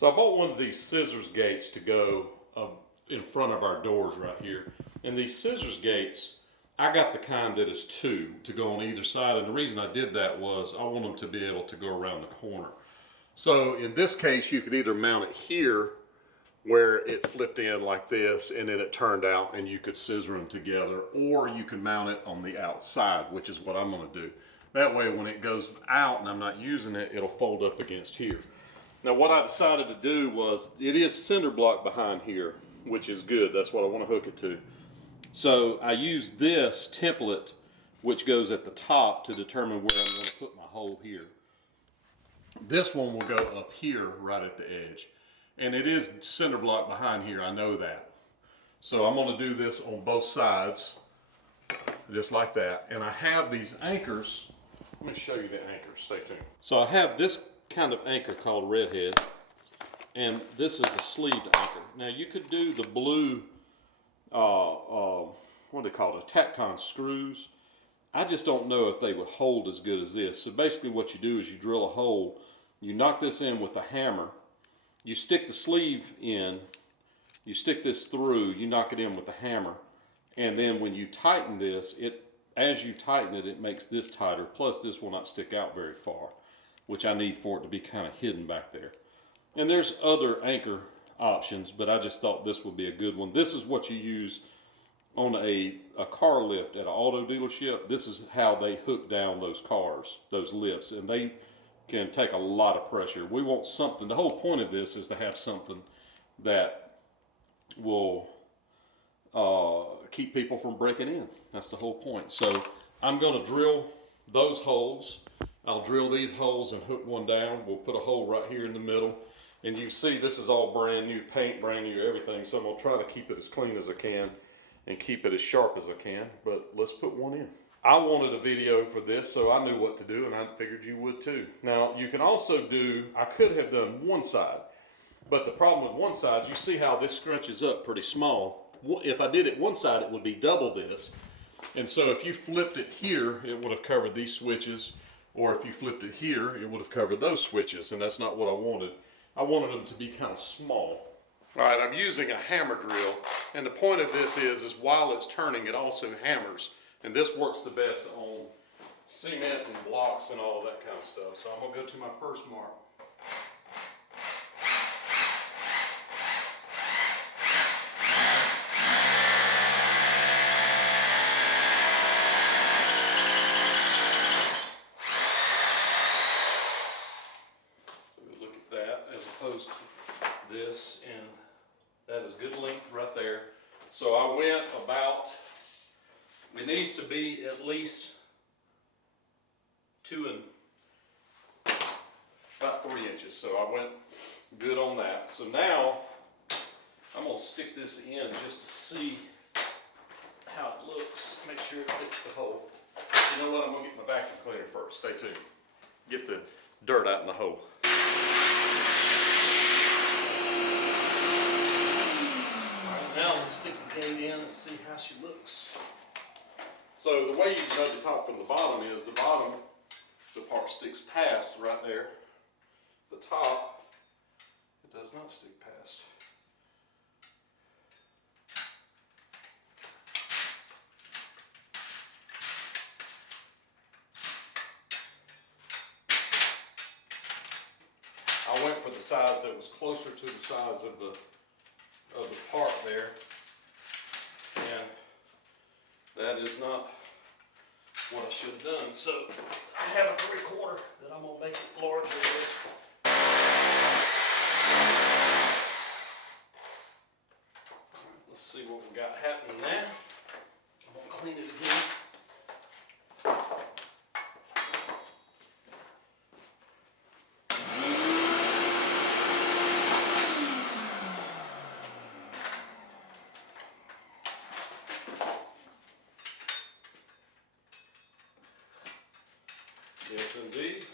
So I bought one of these scissors gates to go in front of our doors right here. And these scissors gates, I got the kind that is two to go on either side. And the reason I did that was I want them to be able to go around the corner. So in this case, you could either mount it here where it flipped in like this and then it turned out and you could scissor them together, or you can mount it on the outside, which is what I'm going to do. That way when it goes out and I'm not using it, it'll fold up against here. Now what I decided to do was, it is cinder block behind here, which is good. That's what I want to hook it to. So I use this template, which goes at the top, to determine where I'm going to put my hole here. This one will go up here right at the edge. And it is cinder block behind here, I know that. So I'm going to do this on both sides, just like that. And I have these anchors. Let me show you the anchors, stay tuned. So I have this kind of anchor called Redhead, and this is a sleeved anchor. Now you could do the blue, what do they call it, Tapcon screws. I just don't know if they would hold as good as this. So basically what you do is you drill a hole, you knock this in with a hammer, you stick the sleeve in, you stick this through, you knock it in with a hammer, and then when you tighten this, as you tighten it, it makes this tighter, plus this will not stick out very far, which I need for it to be kind of hidden back there. And there's other anchor options, but I just thought this would be a good one. This is what you use on a car lift at an auto dealership. This is how they hook down those cars, those lifts, and they can take a lot of pressure. We want something, the whole point of this is to have something that will keep people from breaking in. That's the whole point. So I'm going to drill those holes. I'll drill these holes and hook one down. We'll put a hole right here in the middle. And you see this is all brand new paint, brand new everything. So I'm going to try to keep it as clean as I can and keep it as sharp as I can. But let's put one in. I wanted a video for this, so I knew what to do, and I figured you would too. Now you can also do, I could have done one side, but the problem with one side, you see how this scrunches up pretty small. If I did it one side, it would be double this. And so if you flipped it here, it would have covered these switches, or if you flipped it here, it would have covered those switches, and that's not what I wanted. I wanted them to be kind of small. All right, I'm using a hammer drill, and the point of this is while it's turning, it also hammers, and this works the best on cement and blocks and all that kind of stuff. So I'm gonna go to my first mark. This, and that is good length right there. So I went about, it needs to be at least about 3 inches. So I went good on that. So now I'm gonna stick this in just to see how it looks. Make sure it fits the hole. You know what? I'm gonna get my vacuum cleaner first. Stay tuned. Get the dirt out in the hole. Now let's stick the gate in and see how she looks. So the way you can know the top from the bottom is the bottom, the part sticks past right there. The top, it does not stick past. I went for the size that was closer to the size of the part there, and that is not what I should have done. So I have a 3/4 that I'm gonna make it larger with. Let's see what we got happening now. I'm gonna clean it again. Yes, indeed.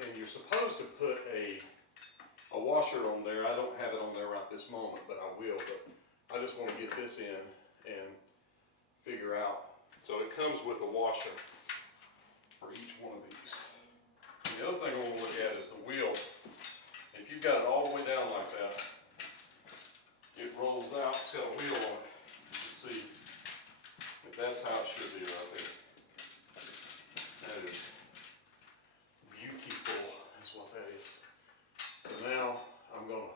And you're supposed to put a washer on there. I don't have it on there right this moment, but I will. But I just want to get this in and figure out. So it comes with a washer for each one of these. The other thing I want to look at is the wheel. If you've got it all the way down like that, it rolls out, it's got a wheel on it. You can see, that's how it should be right there. That is beautiful, is what that is. So now I'm going to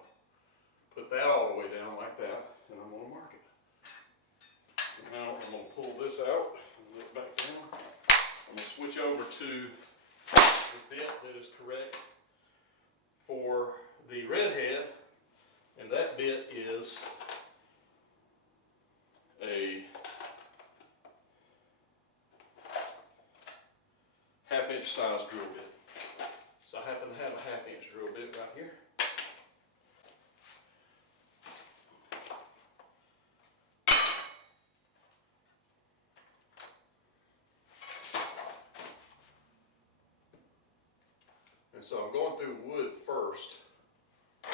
put that all the way down like that, and I'm going to mark it. So now I'm going to pull this out and lift back down. I'm going to switch over to the bit that is correct for the redhead, and that bit is a 1/2 inch size drill bit. So I happen to have a 1/2 inch drill bit right here. And so I'm going through wood first. I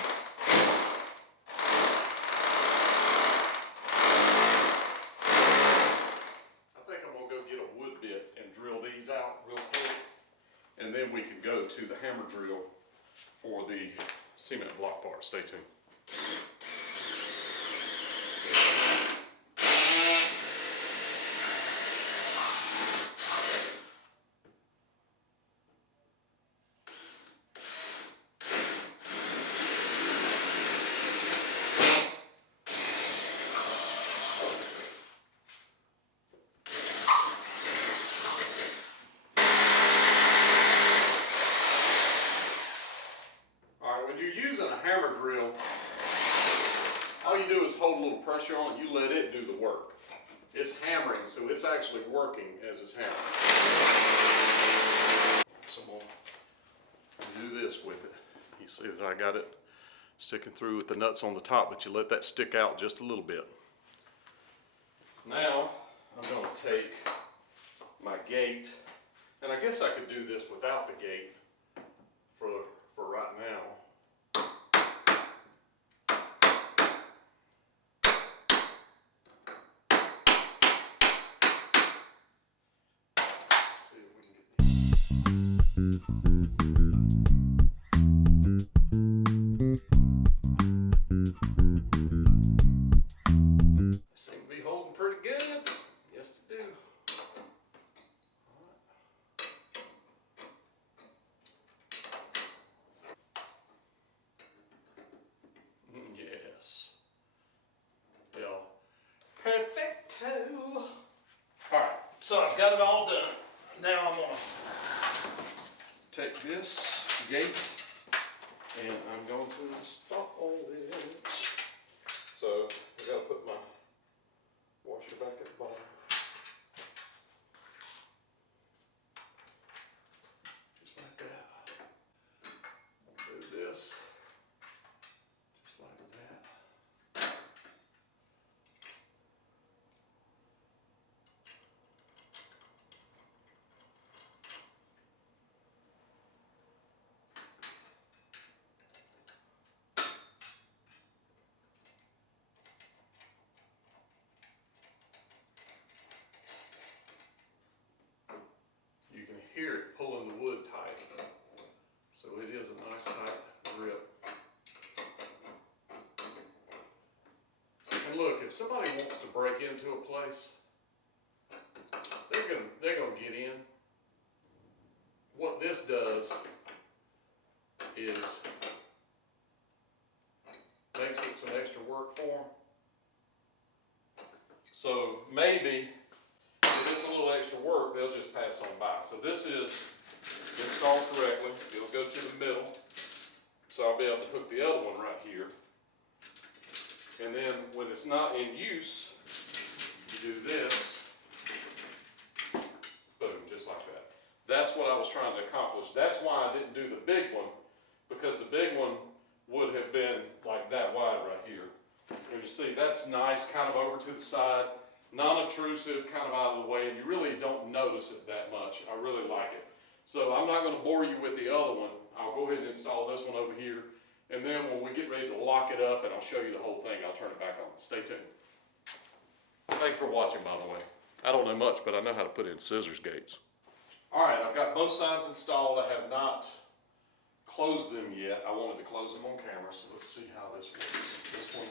think I'm going to go get a wood bit and drill these out real quick. And then we can go to the hammer drill for the cement block part. Stay tuned. All you do is hold a little pressure on it, you let it do the work. It's hammering, so it's actually working as it's hammering. So I'm going to do this with it. You see that I got it sticking through with the nuts on the top, but you let that stick out just a little bit. Now I'm going to take my gate, and I guess I could do this without the gate for right now. Seem to be holding pretty good. Yes, they do. Yes. Yeah. Perfecto. All right. So I've got it all done. Now I'm gonna take this gate and I'm going to install it. So I gotta put my washer back at the bottom. Just like that. Do this. Just like that. You can hear it pulling the wood tight. So it is a nice tight grip. And look, if somebody wants to break into a place, they're gonna get in. What this does is makes it some extra work for them. So maybe if it's a little extra work, they'll just pass on by. So this is installed correctly. It'll go to the middle. So I'll be able to hook the other one right here. And then when it's not in use, you do this. Boom, just like that. That's what I was trying to accomplish. That's why I didn't do the big one, because the big one would have been like that wide right here. And you see, that's nice, kind of over to the side, non-obtrusive, kind of out of the way, and you really don't notice it that much. I really like it. So I'm not going to bore you with the other one. I'll go ahead and install this one over here, and then when we get ready to lock it up and I'll show you the whole thing, I'll turn it back on. Stay tuned. Thanks for watching, by the way. I don't know much, but I know how to put in scissors gates. All right, I've got both sides installed. I have not closed them yet. I wanted to close them on camera, so let's see how this works. This one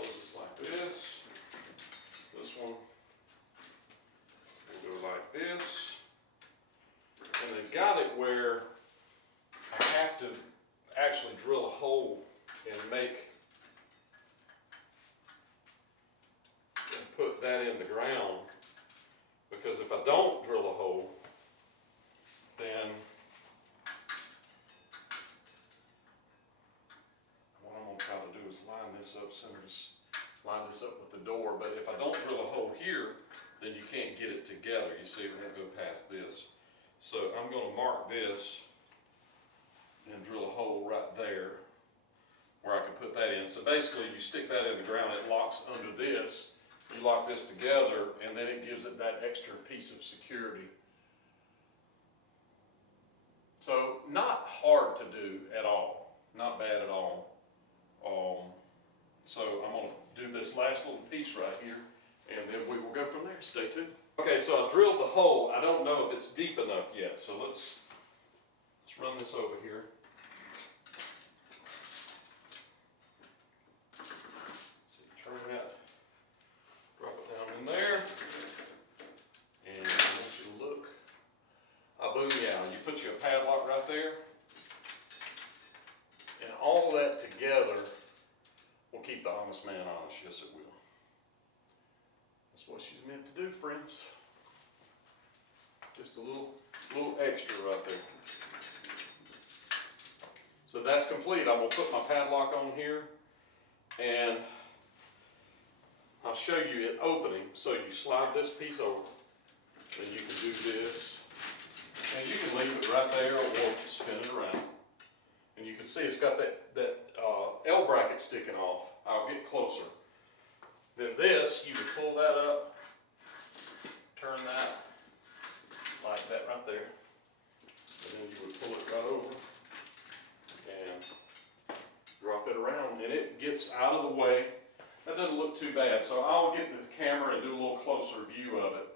closes like this. This one will go like this. And they've got it where I have to actually drill a hole and put that in the ground, because if I don't drill a hole, then what I'm going to try to do is line this up with the door. But if I don't drill a hole here, then you can't get it together. You see, it won't go past this. So I'm going to mark this and drill a hole right there where I can put that in. So basically you stick that in the ground, it locks under this. You lock this together, and then it gives it that extra piece of security. So not hard to do at all, not bad at all. So I'm going to do this last little piece right here, and then we will go from there. Stay tuned. Okay, so I drilled the hole. I don't know if it's deep enough yet, so let's run this over here. So you turn that, drop it down in there, and I want you to look. Boom, yeah, you put your padlock right there, and all that together will keep the honest man honest. Yes, it will. That's what she's meant to do, friends. Just a little extra right there. So that's complete. I'm going to put my padlock on here, and I'll show you it opening. So you slide this piece over, and you can do this, and you can leave it right there or spin it around. And you can see it's got that L bracket sticking off. I'll get closer. Then this, you would pull that up, turn that like that right there, and then you would pull it right over and drop it around, and it gets out of the way. That doesn't look too bad, so I'll get the camera and do a little closer view of it,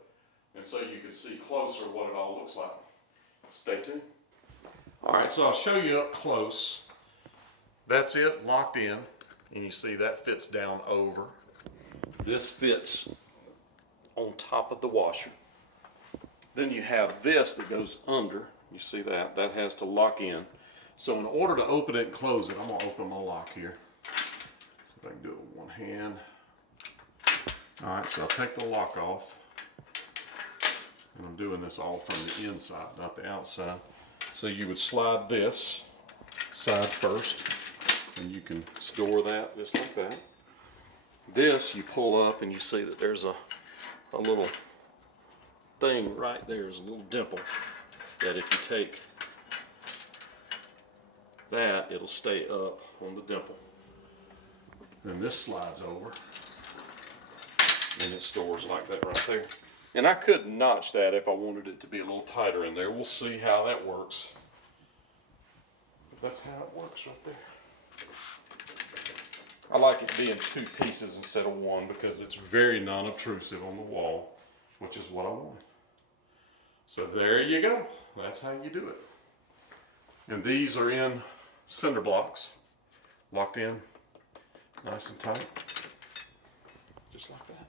and so you can see closer what it all looks like. Stay tuned. All right, so I'll show you up close. That's it, locked in, and you see that fits down over. This fits on top of the washer. Then you have this that goes under. You see that? That has to lock in. So in order to open it and close it, I'm going to open my lock here. See if I can do it with one hand. All right, so I'll take the lock off. And I'm doing this all from the inside, not the outside. So you would slide this side first, and you can store that just like that. This you pull up, and you see that there's a little thing right there, is a little dimple, that if you take that, it'll stay up on the dimple. Then this slides over, and it stores like that right there. And I could notch that if I wanted it to be a little tighter in there. We'll see how that works. But that's how it works right there. I like it being two pieces instead of one, because it's very non-obtrusive on the wall, which is what I want. So there you go. That's how you do it. And these are in cinder blocks, locked in nice and tight, just like that.